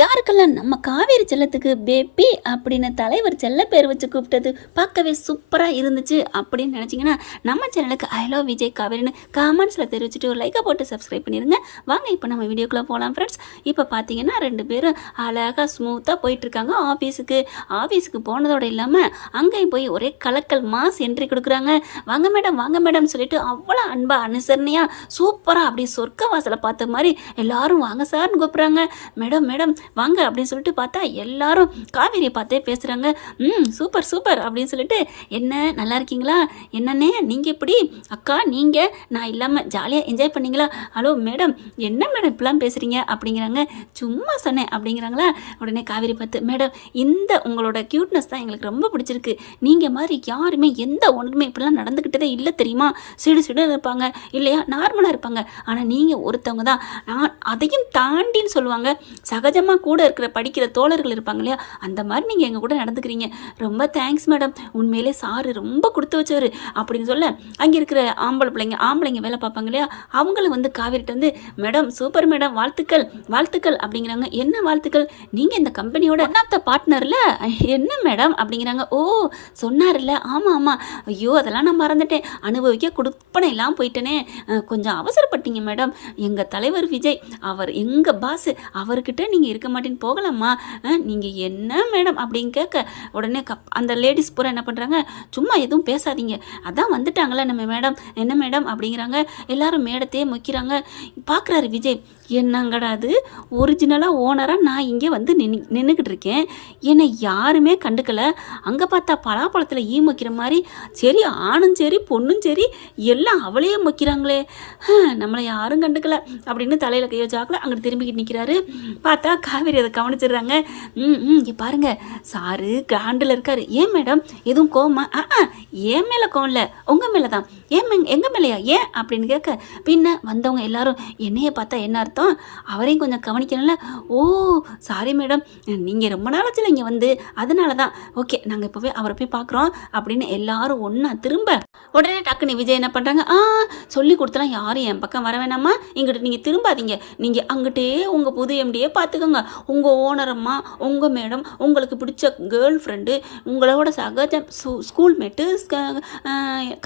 யாருக்கெல்லாம் நம்ம காவேரி செல்லத்துக்கு பேபி அப்படின்னு தலைவர் செல்ல பேர் வச்சு கூப்பிட்டது பார்க்கவே சூப்பராக இருந்துச்சு அப்படின்னு நினச்சிங்கன்னா நம்ம சேனலுக்கு ஐ லவ் விஜய் காவேரின்னு காமெண்ட்ஸில் தெரிவிச்சுட்டு ஒரு லைக்கை போட்டு சப்ஸ்கிரைப் பண்ணிடுங்க. வாங்க இப்போ நம்ம வீடியோக்குள்ளே போகலாம் ஃப்ரெண்ட்ஸ். இப்போ பார்த்தீங்கன்னா 2 பேரும் அழகாக ஸ்மூத்தாக போயிட்டுருக்காங்க ஆஃபீஸுக்கு போனதோடு இல்லாமல் அங்கேயும் போய் ஒரே கலக்கல் மாஸ் என்ட்ரி கொடுக்குறாங்க. வாங்க மேடம் சொல்லிட்டு அவ்வளோ அன்பாக அனுசரணையாக சூப்பராக அப்படி சொர்க்க வாசலை பார்த்த மாதிரி எல்லாரும் வாங்க சார்னு கூப்பிட்றாங்க. மேடம் வாங்க அப்படின்னு சொல்லிட்டு பார்த்தா எல்லாரும் காவேரியை பார்த்தே பேசுகிறாங்க. சூப்பர் அப்படின்னு சொல்லிட்டு, என்ன நல்லா இருக்கீங்களா, என்னன்னே நீங்கள் எப்படி அக்கா நீங்கள் நான் இல்லாமல் ஜாலியாக என்ஜாய் பண்ணீங்களா, ஹலோ மேடம் என்ன மேடம் இப்படிலாம் பேசுகிறீங்க அப்படிங்கிறாங்க. சும்மா சொன்னேன் அப்படிங்கிறாங்களா. உடனே காவேரி பார்த்து, மேடம் இந்த உங்களோட க்யூட்னஸ் தான் எங்களுக்கு ரொம்ப பிடிச்சிருக்கு. நீங்கள் மாதிரி யாருமே எந்த ஒன்றுமே இப்படிலாம் நடந்துக்கிட்டதே இல்லை தெரியுமா, சிடு இருப்பாங்க இல்லையா, நார்மலாக இருப்பாங்க. ஆனால் நீங்கள் ஒருத்தவங்க தான், நான் அதையும் தாண்டின்னு சொல்லுவாங்க, சகஜமாக கூட இருக்கிற படிக்கிற தோழர்கள் இருப்பாங்க இல்லையா, அந்த மாதிரி நீங்கள் எங்கள் கூட நடந்துக்கிறீங்க. ரொம்ப தேங்க்ஸ் மேடம், உண்மையிலே சாரு ரொம்ப கொடுத்து வச்சவர் அப்படின்னு சொல்ல, அங்கே இருக்கிற ஆம்பளைங்க வேலை பார்ப்பாங்க இல்லையா, அவங்களும் வந்து காவேரிட்ட வந்து, மேடம் சூப்பர் மேடம் வாழ்த்துக்கள் அப்படிங்கிறாங்க. என்ன வாழ்த்துக்கள், நீங்கள் இந்த கம்பெனியோட ஒன் ஆஃப் த பார்ட்னரில் என்ன மேடம் அப்படிங்கிறாங்க. ஓ சொன்னார்ல, ஆமாம் ஐயோ அதெல்லாம் நான் மறந்துட்டேன், அனுபவிக்க கொடுப்பனை எல்லாம் போயிட்டேனே, கொஞ்சம் அவசரப்பட்டீங்க மேடம். எங்கள் தலைவர் விஜய் அவர் எங்கள் பாஸ், அவர்கிட்ட நீங்கள் இருக்க மாட்டேன்னு போகலாமா, நீங்கள் என்ன மேடம் அப்படின்னு கேட்க, உடனே அந்த லேடிஸ் பூரா என்ன பண்ணுறாங்க, சும்மா எதுவும் பேசாதீங்க, அதான் வந்துட்டாங்களே நம்ம மேடம், என்ன மேடம் அப்படிங்கிறாங்க. எல்லாரும் மேடத்தையே முக்கிறாங்க. பார்க்குறாரு விஜய், என்னங்கடா அது, ஒரிஜினலாக ஓனராக நான் இங்கே வந்து நின்றுக்கிட்டு இருக்கேன், என்னை யாருமே கண்டுக்கலை, அங்கே பார்த்தா பலாப்பழத்தில் ஈ மொக்கிற மாதிரி, சரி ஆணும் சரி பொண்ணும் சரி எல்லாம் அவளையே மொக்கிறாங்களே, நம்மளை யாரும் கண்டுக்கலை அப்படின்னு தலையில் கை வச்சாக்கல அங்கிட்டு திரும்பிக்கிட்டு நிற்கிறாரு. பார்த்தா காவேரி அதை கவனிச்சிடுறாங்க. இங்கே பாருங்க சாரு கிராண்டில் இருக்காரு, ஏன் மேடம் எதுவும் கோவமா, ஏன் மேலே கோவம் இல்லை உங்கள் மேலே தான், எங்கள் மேலேயா ஏன் அப்படின்னு கேட்க, பின்ன வந்தவங்க எல்லாரும் என்னைய பார்த்தா என்ன அர்த்தம், அவரையும் கொஞ்சம் கவனிக்கணும்ல, ஓ சாரி மேடம் நீங்கள் ரொம்ப நாளாச்சுல இங்கே வந்து, அதனால தான், ஓகே நாங்கள் இப்போவே அவரை போய் பார்க்குறோம் அப்படின்னு எல்லாரும் ஒன்றா திரும்ப, உடனே டக்குனு விஜய் என்ன பண்ணுறாங்க, சொல்லி கொடுத்தலாம் யாரும் என் பக்கம் வர வேணாமா, இங்கிட்டு நீங்கள் திரும்பாதீங்க, நீங்கள் அங்கிட்டே உங்கள் புது எம்டியே பார்த்துக்கோங்க, உங்கள் ஓனரம்மா உங்கள் மேடம் உங்களுக்கு பிடிச்ச கேர்ள் ஃப்ரெண்டு உங்களோட சகஜ ஸ்கூல் மேட்டு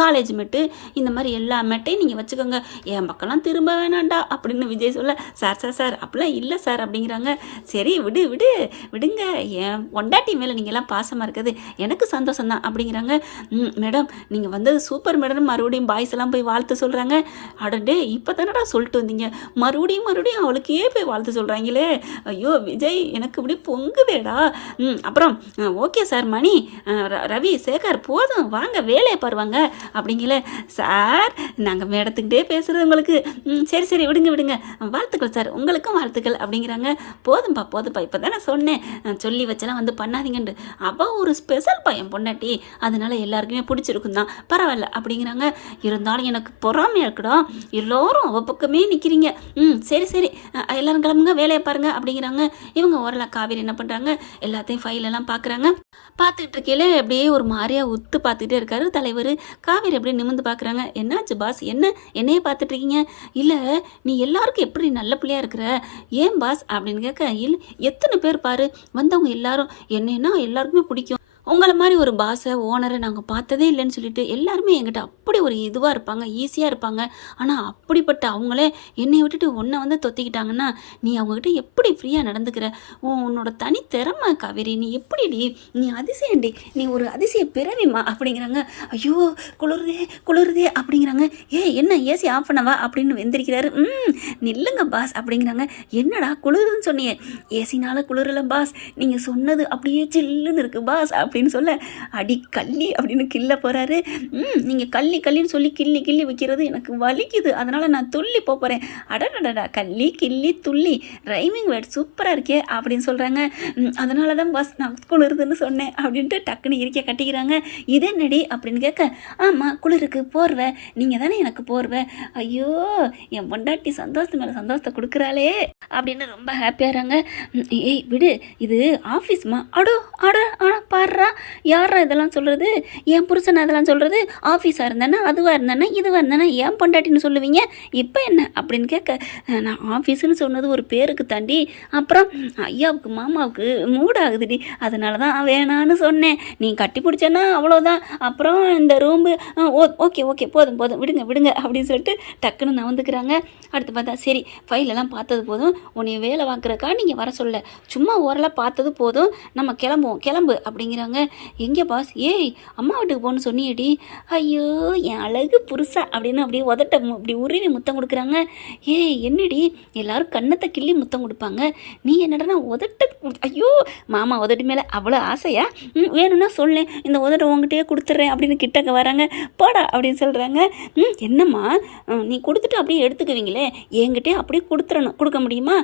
காலேஜ் மேட்டு இந்த மாதிரி எல்லா மேட்டையும் நீங்கள் வச்சுக்கோங்க, என் பக்கம்லாம் திரும்ப வேணாண்டா அப்படின்னு விஜய் சொல்ல, சார் அப்படிலாம் இல்லை சார் அப்படிங்கிறாங்க. சரி விடுங்க, என் பொண்டாட்டி மேலே நீங்கள்லாம் பாசமாக இருக்கிறது எனக்கு சந்தோஷம் தான் அப்படிங்கிறாங்க. மேடம் நீங்கள் வந்தது சூப்பர் மேடம், மறுபடியும் பாய்ஸ் எல்லாம் போய் வாழ்த்து சொல்கிறாங்க. அடடே இப்போ தானடா சொல்லிட்டு வந்தீங்க, மறுபடியும் அவளுக்கே போய் வாழ்த்து சொல்கிறாங்களே, ஐயோ விஜய் எனக்கு இப்படி பொங்குதேடா. அப்புறம் ஓகே சார் மணி ரவி சேகர் போதும் வாங்க வேலையை பாருவாங்க அப்படிங்கல, சார் நாங்கள் மேடத்துக்கிட்டே பேசுகிறது உங்களுக்கு, சரி விடுங்க வாழ்த்துக்கள் சார் உங்களுக்கும் வாழ்த்துக்கள் அப்படிங்கிறாங்க. போதும்பா இப்போ தானே சொன்னேன், சொல்லி வச்செல்லாம் வந்து பண்ணாதீங்கன்ட்டு, அவள் ஒரு ஸ்பெஷல் பையன் பொண்டாட்டி, அதனால எல்லாருக்குமே பிடிச்சிருக்கும் தான், பரவாயில்ல அப்படிங்கிறாங்க. இருந்தாலும் எனக்கு பொறாமையாக இருக்குடா, எல்லோரும் அவள் பக்கமே நிற்கிறீங்க, சரி எல்லாரும் கிளம்புங்க வேலையை பாருங்க அப்படிங்கிறாங்க. இவங்க ஓரளவு காவேரி என்ன பண்ணுறாங்க, எல்லாத்தையும் ஃபைலெல்லாம் பார்க்குறாங்க. பார்த்துக்கிட்டு இருக்கையில அப்படியே ஒரு மாதிரியாக உத்து பார்த்துக்கிட்டே இருக்காரு தலைவர். காவேரி அப்படியே நிமிர்ந்து பார்க்குறாங்க. என்னாச்சு பாஸ், என்னையே பார்த்துட்ருக்கீங்க, இல்லை நீ எல்லாருக்கும் எப்படி நல்ல பிள்ளையாக இருக்கிற, ஏன் பாஸ் அப்படின்னு கேட்க, இல்லை எத்தனை பேர் பாரு வந்தவங்க எல்லாரும் என்னன்னா எல்லாருக்குமே பிடிக்கும், உங்களை மாதிரி ஒரு பாஸை ஓனரை நாங்கள் பார்த்ததே இல்லைன்னு சொல்லிட்டு எல்லாருமே என்கிட்ட அப்படி ஒரு இதுவாக இருப்பாங்க, ஈஸியாக இருப்பாங்க, ஆனால் அப்படிப்பட்ட அவங்களே என்னை விட்டுட்டு ஒன்றை வந்து தொத்திக்கிட்டாங்கன்னா நீ அவங்ககிட்ட எப்படி ஃப்ரீயாக நடந்துக்கிற, உன்னோட தனி திறமை காவேரி, நீ எப்படிடி, நீ அதிசயண்டி, நீ ஒரு அதிசய பிறவிமா அப்படிங்கிறாங்க. ஐயோ குளிருதே அப்படிங்கிறாங்க. என்ன ஏசி ஆஃப் பண்ணவா அப்படின்னு வெந்திருக்கிறாரு. நில்லுங்க பாஸ் அப்படிங்கிறாங்க. என்னடா குளிருன்னு சொன்னியே, ஏசினால குளிரல பாஸ், நீங்கள் சொன்னது அப்படியே சில்லுன்னு இருக்குது பாஸ் அப்படின்னு சொல்ல, அடி கள்ளி அப்படின்னு கிள்ள போகிறாரு. நீங்கள் கள்ளின்னு சொல்லி கிள்ளி வைக்கிறது எனக்கு வலிக்குது, அதனால் நான் துள்ளி போகிறேன். அடடடா கள்ளி கிள்ளி துள்ளி ரைமிங் வேர்ட் சூப்பராக இருக்கே அப்படின்னு சொல்கிறாங்க. அதனால தான் பாஸ் நான் குளிருதுன்னு சொன்னேன் அப்படின்ட்டு டக்குன்னு இருக்க கட்டிக்கிறாங்க. இதே நடி அப்படின்னு கேட்க, ஆமாம் குளிருக்கு போர்வை, நீங்கள் தானே எனக்கு போர்வை, ஐயோ என் பொண்டாட்டி சந்தோஷத்து மேலே சந்தோஷத்தை கொடுக்குறாளே அப்படின்னு ரொம்ப ஹாப்பியாகிறாங்க. ஏய் விடு இது ஆஃபீஸ்மா, பாடுறா யாரா இதெல்லாம் சொல்கிறது? என் புருஷன் அதெல்லாம் சொல்கிறது? ஆஃபீஸாக இருந்தேன்னா அதுவாக இருந்தேன்னா இதுவாக இருந்தேன்னா ஏன் பொண்டாட்டின்னு சொல்லுவீங்க, இப்போ என்ன அப்படின்னு கேட்க, நான் ஆஃபீஸுன்னு சொன்னது ஒரு பேருக்கு தாண்டி, அப்புறம் ஐயாவுக்கு மாமாவுக்கு மூடாகுதுடி, அதனால தான் வேணான்னு சொன்னேன். நீ கட்டி பிடிச்சேன்னா அவ்வளோதான், அப்புறம் இந்த ரூம்பு ஓகே ஓகே போதும் போதும் விடுங்க விடுங்க அப்படின்னு சொல்லிட்டு டக்குன்னு நவந்துக்கிறாங்க. அடுத்து பார்த்தா சரி ஃபைலெல்லாம் பார்த்தது போதும், உன்னை வேலை வாங்குறக்கா நீங்கள் வர சொல்ல, சும்மா ஓரளவு பார்த்தது போதும், நம்ம கிளம்புவோம் கிளம்பு அப்படிங்கிறாங்க. எங்கே பாஸ்? ஏய் அம்மா வீட்டுக்கு போகணுன்னு சொன்னியடி. ஐயோ என் அழகு புருஷா அப்படின்னு அப்படியே உதட்ட இப்படி உருவி முத்தம் கொடுக்குறாங்க. ஏய் என்னடி எல்லாரும் கண்ணத்தை கிள்ளி முத்தம் கொடுப்பாங்க, நீ என்னடனா உதட்ட, ஐயோ மாமா உதட்டு மேலே அவ்வளோ ஆசையா? வேணும்னா சொல்லு, இந்த உதட்ட உங்ககிட்டயே கொடுத்துட்றேன் அப்படின்னு கிட்டக்க வராங்க. போடா அப்படின்னு சொல்கிறாங்க. என்னம்மா நீ கொடுத்துட்டு அப்படியே எடுத்துக்குவீங்களே, என்கிட்டே அப்படியே கொடுக்க முடியுமா?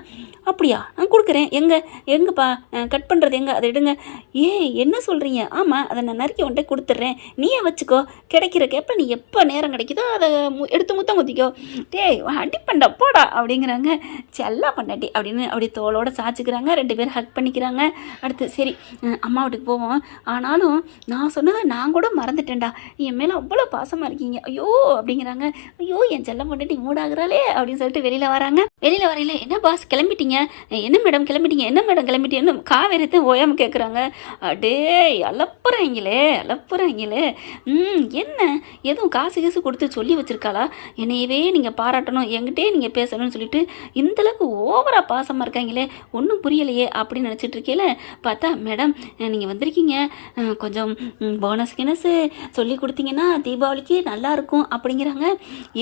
அப்படியா நான் கொடுக்குறேன், எங்கப்பா கட் பண்ணுறது எங்கே, அதை எடுங்க. என்ன சொல்கிறீங்க? ஆமாம் அதை நான் நறுக்கி உன்ட்டே கொடுத்துட்றேன், நீயே வச்சுக்கோ, கிடைக்கிற கேப்ப நீ எப்போ நேரம் கிடைக்குதோ அதை எடுத்து முத்தம் குத்திக்கோ. டேய் அடிப்பண்டா போடா அப்படிங்கிறாங்க. செல்லா பண்ணாட்டி அப்படின்னு அப்படி தோளோட சாச்சுக்கிறாங்க. 2 பேரும் ஹக் பண்ணிக்கிறாங்க. அடுத்து சரி அம்மா வீட்டுக்கு போவோம், ஆனாலும் நான் சொன்னதை நான் கூட மறந்துட்டேன்டா, என் மேலே அவ்வளோ பாசமாக இருக்கீங்க ஐயோ அப்படிங்கிறாங்க. ஐயோ என் செல்லம் பண்ணாட்டி மூடாகிறாளே அப்படின்னு சொல்லிட்டு வெளியில் வராங்க. வெளியில் வரையில என்ன பாஸ் கிளம்பிட்டீங்க, என்ன மேடம் கிளம்பிட்டீங்க, என்ன மேடம் கிளம்பிட்டீங்கன்னு காவேரித்தை ஓயாமல் கேட்குறாங்க. அடே அலப்புறாங்களே என்ன எதுவும் காசு கொடுத்து சொல்லி வச்சுருக்காளா, என்னையவே நீங்கள் பாராட்டணும், என்கிட்டே நீங்கள் பேசணும்னு சொல்லிட்டு இந்தளவுக்கு ஓவராக பாசமாக இருக்காங்களே, ஒன்றும் புரியலையே அப்படின்னு நினச்சிட்டு இருக்கேல, பார்த்தா மேடம் நீங்கள் வந்திருக்கீங்க, கொஞ்சம் போனஸ் கினஸு சொல்லி கொடுத்தீங்கன்னா தீபாவளிக்கு நல்லாயிருக்கும் அப்படிங்கிறாங்க.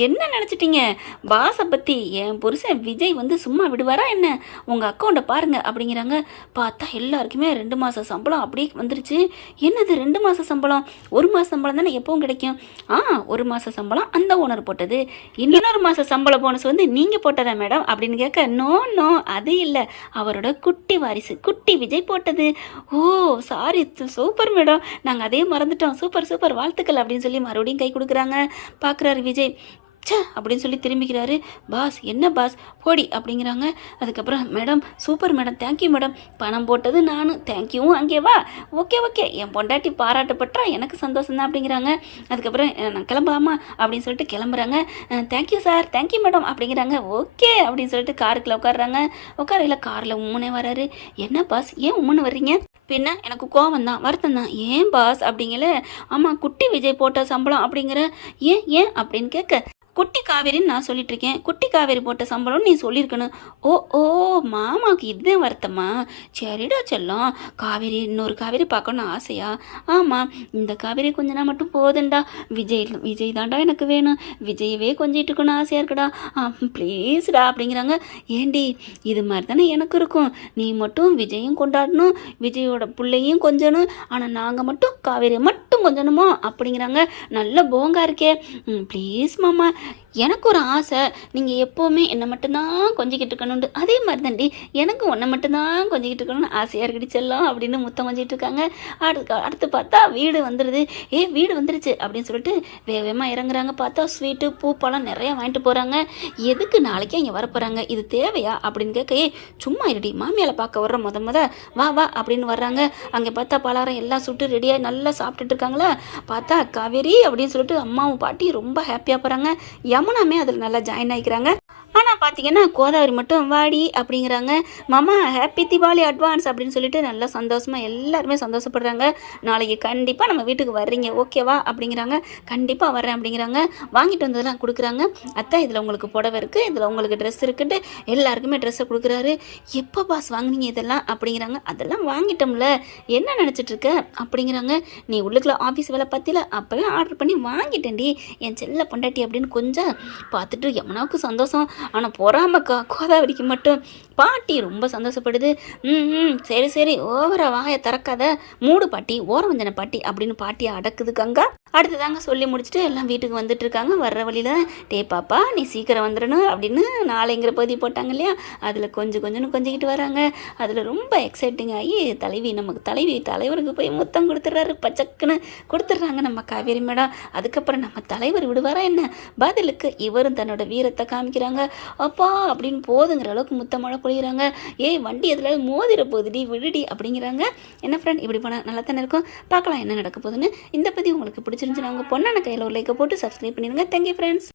என்ன நினச்சிட்டிங்க பாஸை பற்றி? என் புருஷன் விஜய் வந்து சும்மா விடுவாரா என்ன, உங்கள் அக்கௌண்ட்டை பாருங்கள் அப்படிங்கிறாங்க. பார்த்தா எல்லாருக்குமே 2 மாத சம்பளம் அப்படியே வந்துருச்சு. என்னது 2 மாத சம்பளம்? 1 மாத சம்பளம் தானே எப்பவும் கிடைக்கும். 1 மாத சம்பளம் அந்த ஓனர் போட்டது, இன்னொரு மாத சம்பள போனஸ் வந்து நீங்கள் போட்டதா மேடம் அப்படின்னு கேட்க, நோ அது இல்லை, அவரோட குட்டி வாரிசு குட்டி விஜய் போட்டது. ஓ சாரி சூப்பர் மேடம், நாங்கள் அதே மறந்துட்டோம், சூப்பர் வாழ்த்துக்கள் அப்படின்னு சொல்லி மறுபடியும் கை கொடுக்குறாங்க. பார்க்குறாரு விஜய், சே அப்படின்னு சொல்லி திரும்பிக்கிறாரு. பாஸ் என்ன பாஸ் போடி அப்படிங்கிறாங்க. அதுக்கப்புறம் madam super madam, thank you madam, பணம் போட்டது நானும், தேங்க்யூவும் அங்கே வா, ஓகே என் பொண்டாட்டி பாராட்டப்பட்டா எனக்கு சந்தோஷம் தான் அப்படிங்கிறாங்க. அதுக்கப்புறம் நான் கிளம்பலாமா அப்படின்னு சொல்லிட்டு கிளம்புறாங்க. தேங்க்யூ சார், தேங்க்யூ மேடம் அப்படிங்கிறாங்க. ஓகே அப்படின்னு சொல்லிட்டு காருக்குள்ளே உட்காடுறாங்க. உட்காரையில் காரில் உம்முனே வராரு. என்ன பாஸ் ஏன் உம்முன்னு வர்றீங்க? பின்ன எனக்கு கோவம் தான், வருத்தம் தான். ஏன் பாஸ் அப்படிங்கல? ஆமாம் குட்டி விஜய் போட்ட சம்பளம் அப்படிங்கிற, ஏன் அப்படின்னு கேட்க, குட்டி காவேரின்னு நான் சொல்லிட்டு இருக்கேன், குட்டி காவேரி போட்ட சம்பளம்னு நீ சொல்லியிருக்கணும். ஓ மாமாவுக்கு இதுதான் வருத்தமா? சரிடா செல்லம், இன்னொரு காவேரி பார்க்கணுன்னு ஆசையா? ஆமாம் இந்த காவேரி கொஞ்ச நாள் மட்டும் போதுண்டா, விஜய் தாண்டா எனக்கு வேணும், விஜயவே கொஞ்சிட்டு இருக்கணும் ஆசையாக இருக்குடா, ப்ளீஸ்டா அப்படிங்கிறாங்க. ஏண்டி இது மாதிரி தானே எனக்கு இருக்கும், நீ மட்டும் விஜயும் கொண்டாடணும், விஜயோட பிள்ளையும் கொஞ்சணும், ஆனால் நாங்கள் மட்டும் காவேரியை மட்டும் கொஞ்சணுமோ அப்படிங்கிறாங்க. நல்ல போங்கா இருக்கே, ப்ளீஸ் மாமா எனக்கு ஒரு ஆசை, நீங்கள் எப்போவுமே என்னை மட்டும்தான் கொஞ்சிக்கிட்டு இருக்கணும்னு, அதே மாதிரி தாண்டி எனக்கு உன்னை மட்டும்தான் கொஞ்சிக்கிட்டு இருக்கணும்னு ஆசையாக இருக்கடி செல்லம் அப்படின்னு முத்தம் கொஞ்சிட்டு இருக்காங்க. அடுத்து பார்த்தா வீடு வந்துடுது. வீடு வந்துருச்சு அப்படின்னு சொல்லிட்டு வேகமாக இறங்குறாங்க. பார்த்தா ஸ்வீட்டு பூ பழம் நிறையா வாங்கிட்டு போகிறாங்க. எதுக்கு நாளைக்கு இங்கே வரப்போகிறாங்க, இது தேவையா அப்படின்னு கேட்க, சும்மா இருடி மாமியால் பார்க்க வர்ற முத வா அப்படின்னு வர்றாங்க. அங்கே பார்த்தா பலகாரம் எல்லாம் சுட்டு ரெடியாக நல்லா சாப்பிட்டுட்டு இருக்காங்களா. பார்த்தா காவேரி அப்படின்னு சொல்லிட்டு அம்மாவும் பாட்டி ரொம்ப ஹாப்பியாக போகிறாங்க. யமுனாமே அதில் நல்லா ஜாயின் ஆகிக்கிறாங்க. ஆனால் பார்த்தீங்கன்னா கோதாவரி மட்டும் வாடி அப்படிங்கிறாங்க. மாமா ஹாப்பி தீபாவளி அட்வான்ஸ் அப்படின்னு சொல்லிட்டு நல்லா சந்தோஷமாக எல்லாருமே சந்தோஷப்படுறாங்க. நாளைக்கு கண்டிப்பாக நம்ம வீட்டுக்கு வர்றீங்க ஓகேவா அப்படிங்கிறாங்க. கண்டிப்பாக வர்றேன் அப்படிங்கிறாங்க. வாங்கிட்டு வந்ததெல்லாம் கொடுக்குறாங்க. அத்தை இதில் உங்களுக்கு புடவை இருக்குது, இதில் உங்களுக்கு ட்ரெஸ் இருக்குன்ட்டு எல்லாருக்குமே ட்ரெஸ்ஸை கொடுக்குறாரு. எப்போ பாஸ் வாங்கினீங்க இதெல்லாம் அப்படிங்கிறாங்க. அதெல்லாம் வாங்கிட்டோம்ல, என்ன நினச்சிட்டு இருக்க அப்படிங்கிறாங்க. நீ உள்ளுக்குள்ள ஆஃபீஸ் வேலை பார்த்தில, அப்போவே ஆர்டர் பண்ணி வாங்கிட்டேன்டி என் செல்ல பொண்டாட்டி அப்படின்னு கொஞ்சம் பார்த்துட்டு யமுனாவுக்கு சந்தோஷம். ஆனால் பொறாமக்கா கோதாவரிக்கு மட்டும். பாட்டி ரொம்ப சந்தோஷப்படுது. சரி ஓவரா வாயை திறக்காத, மூடு பாட்டி, ஓரவஞ்சன பாட்டி அப்படின்னு பாட்டியை அடக்குது கங்கா. அடுத்ததாங்க சொல்லி முடிச்சுட்டு எல்லாம் வீட்டுக்கு வந்துட்டு இருக்காங்க. வர்ற வழியில் டே பாப்பா நீ சீக்கிரம் வந்துடணும் அப்படின்னு நாளைங்கிற பகுதி போட்டாங்க இல்லையா, அதில் கொஞ்சம்னு கொஞ்சிக்கிட்டு வராங்க. அதில் ரொம்ப எக்ஸைட்டிங் ஆகி தலைவருக்கு போய் முத்தம் கொடுத்துட்றாரு. பச்சக்குன்னு கொடுத்துட்றாங்க நம்ம காவேரி மேடம். அதுக்கப்புறம் நம்ம தலைவர் விடுவாரா என்ன, பதிலுக்கு இவரும் தன்னோட வீரத்தை காமிக்கிறாங்க. அப்பா அப்படின்னு போதுங்கிற அளவுக்கு முத்தமழை பொழிகிறாங்க. ஏய் வண்டி எதில் மோதிர போகுதுடி விடுடி அப்படிங்கிறாங்க. என்ன ஃப்ரெண்ட் இப்படி போனால் நல்லா தானே இருக்கும். பார்க்கலாம் என்ன நடக்க போகுதுன்னு. இந்த பற்றி உங்களுக்கு பிடிச்சிருந்துச்சுன்னா உங்கள் பொண்ணான கையில் ஒரு லைக்கை போட்டு சப்ஸ்கிரைப் பண்ணிடுங்க. Thank you friends.